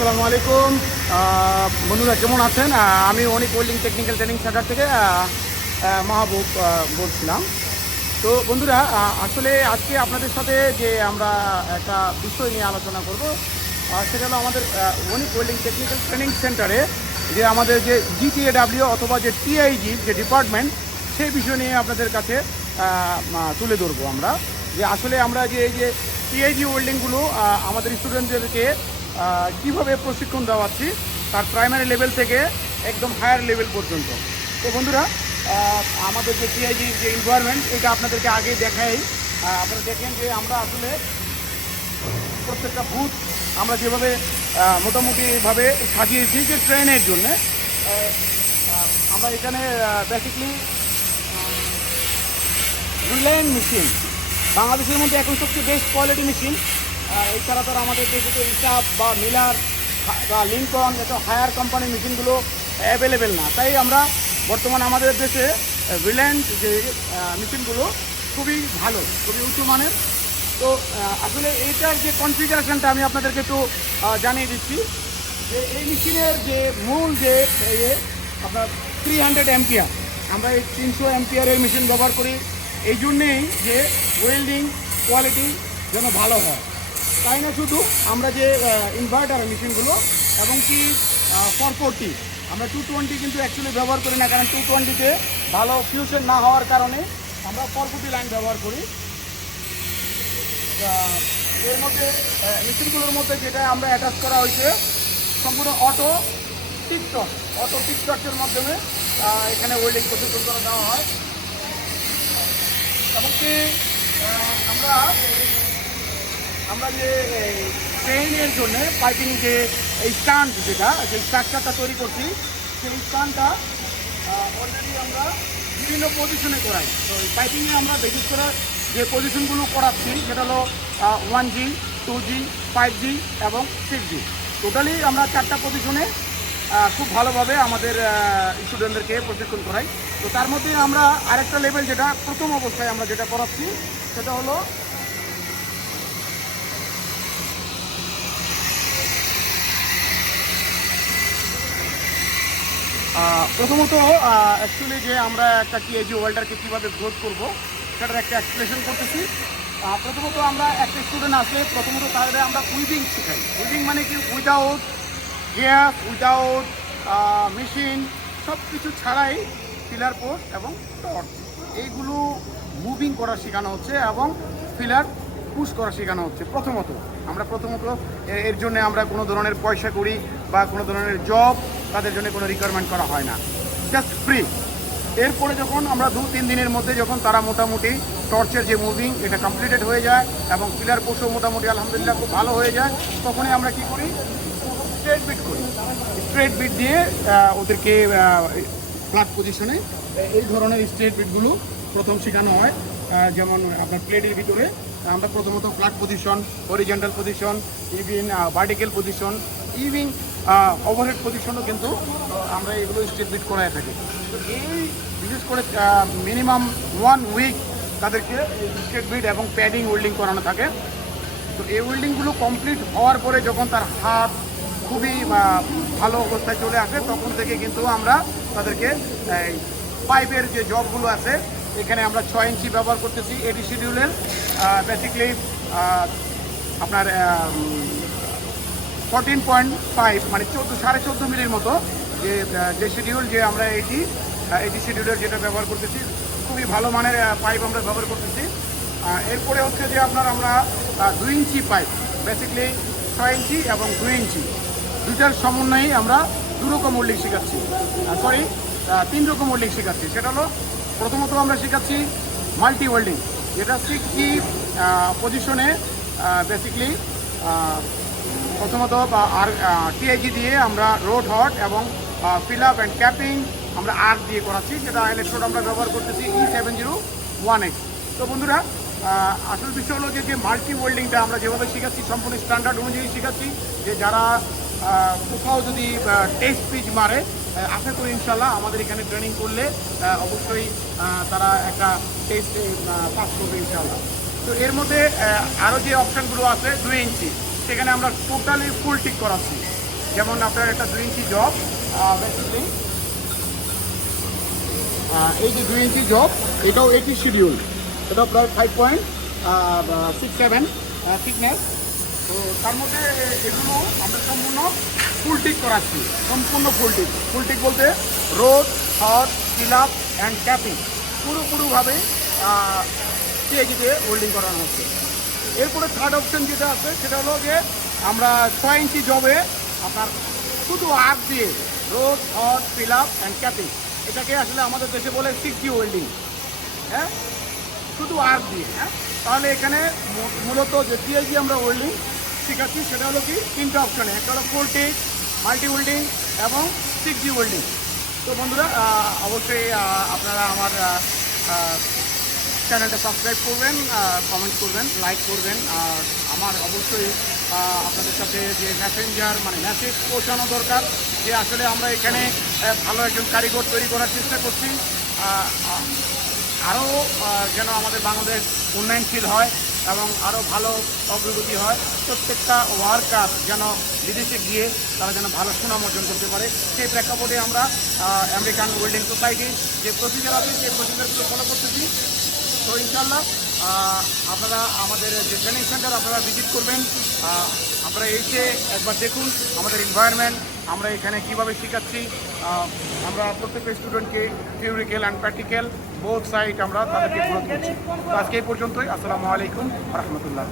আসসালামু আলাইকুম। বন্ধুরা, কেমন আছেন? আমি অনেক ওয়েল্ডিং টেকনিক্যাল ট্রেনিং সেন্টার থেকে মাহবুব বলছিলাম। তো বন্ধুরা আসলে আজকে আপনাদের সাথে যে আমরা একটা বিষয় নিয়ে আলোচনা করব সেটা হলো আমাদের অনেক ওয়েল্ডিং টেকনিক্যাল ট্রেনিং সেন্টারে যে আমাদের যে জিটিএডাব্লিউ অথবা যে টিআইজি যে ডিপার্টমেন্ট, সেই বিষয় নিয়ে আপনাদের কাছে তুলে ধরবো আমরা। যে আসলে আমরা যে এই যে টিআইজি ওয়েল্ডিংগুলো আমাদের স্টুডেন্টদেরকে কীভাবে প্রশিক্ষণ দেওয়াচ্ছি তার প্রাইমারি লেভেল থেকে একদম হায়ার লেভেল পর্যন্ত। তো বন্ধুরা আমাদের যে টিআইজির যে এনভায়রনমেন্ট এটা আপনাদেরকে আগে দেখাই। আপনারা দেখেন যে আমরা আসলে প্রত্যেকটা বুথ আমরা যেভাবে মোটামুটিভাবে সাজিয়েছি যে ট্রেনের জন্য। আমরা এখানে বেসিকলি রিলায়েন্স মেশিন বাংলাদেশের মধ্যে এখন সবচেয়ে বেস্ট কোয়ালিটি মেশিন এছাড়া তো আমাদের দেশে তো ইসাব বা মিলার বা লিঙ্কন এত হায়ার কোম্পানির মেশিনগুলো অ্যাভেলেবেল না। তাই আমরা বর্তমান আমাদের দেশে রিলায়েন্স যে মেশিনগুলো খুবই ভালো, খুবই উঁচু মানের। তো আসলে এইটার যে কনফিগারেশনটা আমি আপনাদেরকে একটু জানিয়ে দিচ্ছি। যে এই মেশিনের যে মূল যে আপনার থ্রি হান্ড্রেড অ্যাম্পিয়ার আমরা এই তিনশো অ্যাম্পিয়ারের মেশিন ব্যবহার করি। এই জন্যেই যে ওয়েল্ডিং কোয়ালিটি যেন ভালো হয়। তাই না শুধু? আমরা যে ইনভার্টার মেশিনগুলো এবং কি ফোর ফোরটি আমরা টু টোয়েন্টি কিন্তু অ্যাকচুয়ালি ব্যবহার করি না, কারণ টু টোয়েন্টিতে ভালো ফিউশন না হওয়ার কারণে আমরা ফোর ফোরটি লাইন ব্যবহার করি। এর মধ্যে মেশিনগুলোর মধ্যে যেটা আমরা অ্যাটাচ করা হয়েছে, সম্পূর্ণ অটো টিকটক অটো টিকটকের মাধ্যমে এখানে ওয়েল্ডিং প্রশিক্ষণ করে দেওয়া হয়। এমনকি আমরা আমরা যে ট্রেনের জন্য পাইপিং যে, এই স্ট্যান্ড যেটা যে স্ট্রাকচারটা তৈরি করছি, সেই স্ট্যান্ডটা অলরেডি আমরা বিভিন্ন পজিশনে করাই। তো এই পাইপিংয়ে আমরা বিশেষ করে যে পজিশনগুলো করাচ্ছি, সেটা হলো one G two G five G এবং সিক্স জি টোটালি আমরা চারটা পজিশনে খুব ভালোভাবে আমাদের স্টুডেন্টদেরকে প্রশিক্ষণ করাই। তো তার মধ্যে আমরা আরেকটা লেভেল যেটা, প্রথম অবস্থায় আমরা যেটা করাচ্ছি, সেটা হলো প্রথমত অ্যাকচুয়ালি যে আমরা একটা টিএজি ওয়ার্ল্ডারকে কীভাবে গ্রোথ করব, সেটার একটা এক্সপ্লেশন করতেছি। প্রথমত আমরা একটা স্টুডেন্ট আসলে প্রথমত তাদের আমরা উইভিং শেখাই। উইভিং মানে কি? উইদাউট গ্যাস উইদাউট মেশিন সব কিছু ছাড়াই পিলার পোস্ট এবং টর্চ এইগুলো মুভিং করা শেখানো হচ্ছে এবং পিলার পুশ করা শেখানো হচ্ছে প্রথমত। আমরা প্রথমত এর জন্য আমরা কোনো ধরনের পয়সা করি বা কোনো ধরনের জব তাদের জন্য কোনো রিকোয়ারমেন্ট করা হয় না। জাস্ট ফ্রি এরপরে যখন আমরা দু তিন দিনের মধ্যে যখন তারা মোটামুটি টর্চের যে মুভিং এটা কমপ্লিটেড হয়ে যায় এবং পিলার পোষও মোটামুটি আলহামদুলিল্লাহ খুব ভালো হয়ে যায়, তখনই আমরা কি করি? স্ট্রেট বিট করি। স্ট্রেট বিট দিয়ে ওদেরকে ফ্ল্যাট পজিশনে এই ধরনের স্ট্রেট বিটগুলো প্রথম শেখানো হয়। যেমন আপনার প্লেটের ভিতরে, আমরা প্রথমত flat position horizontal position even vertical position even overhead পজিশনও কিন্তু আমরা এগুলো স্ট্রেট বিট করায় থাকি। তো এই বিশেষ করে মিনিমাম ওয়ান উইক তাদেরকে স্ট্রেট বিট এবং প্যাডিং ওয়েল্ডিং করানো থাকে। তো এই ওয়েল্ডিংগুলো কমপ্লিট হওয়ার পরে যখন তার হাত খুবই ভালো অবস্থায় চলে আসে, তখন থেকে কিন্তু আমরা তাদেরকে পাইপের যে জবগুলো আছে, এখানে আমরা ছয় ইঞ্চি ব্যবহার করতেছি। এডি শিডিউলের বেসিকলি আপনার ফোরটিন পয়েন্ট ফাইভ মানে চোদ্দ, সাড়ে চোদ্দ মিলির মতো যে যে শিডিউল যে আমরা এইটি এইটি শিডিউলের যেটা ব্যবহার করতেছি, খুবই ভালো মানের পাইপ আমরা ব্যবহার করতেছি। এরপরে হচ্ছে যে আপনার আমরা দুই ইঞ্চি পাইপ বেসিকলি ছয় ইঞ্চি এবং দুই ইঞ্চি। দুইটার সমন্বয়ে আমরা দু রকম ওল্ডিং শেখাচ্ছি। সরি তিন রকম ওল্ডিং শেখাচ্ছি। সেটা হলো, প্রথমত আমরা শেখাচ্ছি মাল্টি ওয়েল্ডিং যেটা সিক্স জি পজিশনে বেসিকলি প্রথমত আর টিআইজি দিয়ে আমরা রোড হট এবং ফিল আপ অ্যান্ড ক্যাপিং আমরা আর্ট দিয়ে করাচ্ছি, যেটা ইলেকট্রোড আমরা ব্যবহার করতেছি E seven zero one eight তো বন্ধুরা আসল বিষয় হলো যে যে মাল্টি ওয়েল্ডিংটা আমরা যেভাবে শিখাচ্ছি, সম্পূর্ণ স্ট্যান্ডার্ড অনুযায়ী শিখাচ্ছি, যে যারা কোথাও যদি টেস্ট পিচ মারে আশা করি ইনশাল্লাহ আমাদের এখানে ট্রেনিং করলে অবশ্যই তারা একটা টেস্ট পাস করবে ইনশাল্লাহ তো এর মধ্যে আরও যে অপশানগুলো আছে, দুই ইঞ্চি সেখানে আমরা টোটালি ফুল টিক করাচ্ছি। যেমন আপনার একটা দুই ইঞ্চি জব এই যে দুই ইঞ্চি জব এটাও এইটি শিডিউল এটা প্রায় five point six seven thickness তো তার মধ্যে এগুলো আমরা সম্পূর্ণ ফুল টিক করাচ্ছি। সম্পূর্ণ ফুল টিক ফুল টিক বলতে root hot fill up and capping পুরোপুরিভাবে টিএগিতে হোল্ডিং করানো হচ্ছে। এরপরে থার্ড অপশন যেটা আছে, সেটা হলো যে আমরা ছয় ইঞ্চি জবে আপনার শুধু আগ দিয়ে root hot fill up and capping এটাকে আসলে আমাদের দেশে বলে সিক্সটি ওয়েল্ডিং হ্যাঁ? শুধু আর্ট দিয়ে হ্যাঁ? তাহলে এখানে মূলত যে টিএলজি আমরা ওয়েল্ডিং শেখাচ্ছি, সেটা হলো কি? তিনটা অপশানে একটা হলো ফোল্টিক মাল্টি ওয়েল্ডিং এবং সিক্স জি ওয়েল্ডিং তো বন্ধুরা অবশ্যই আপনারা আমার চ্যানেলটা সাবস্ক্রাইব করবেন কমেন্ট করবেন লাইক করবেন, আর আমার অবশ্যই আপনাদের সাথে যে মেসেঞ্জার মানে মেসেজ পৌঁছানো দরকার, যে আসলে আমরা এখানে ভালো একজন কারিগর তৈরি করার চেষ্টা করছি। আরও যেন আমাদের বাংলাদেশ উন্নয়নশীল হয় এবং আরও ভালো অগ্রগতি হয়, প্রত্যেকটা ওয়ার্কার যেন বিদেশে গিয়ে তারা যেন ভালো সুনাম অর্জন করতে পারে। সেই প্রেক্ষাপটে আমরা আমেরিকান ওয়েল্ডিং সোসাইটি যে প্রসিজার আছে, সেই প্রসিজারগুলো ফলো করতেছি। তো ইনশাল্লাহ আপনারা আমাদের যে ট্রেনিং সেন্টার আপনারা ভিজিট করবেন। আপনারা এসে একবার দেখুন আমাদের এনভায়রনমেন্ট আমরা এখানে কীভাবে শেখাচ্ছি। আমরা প্রত্যেকটা স্টুডেন্টকে theoretical and practical both side আমরা তাদেরকে আজকে এই পর্যন্তই, আসসালামু আলাইকুম রহমতুল্লাহ।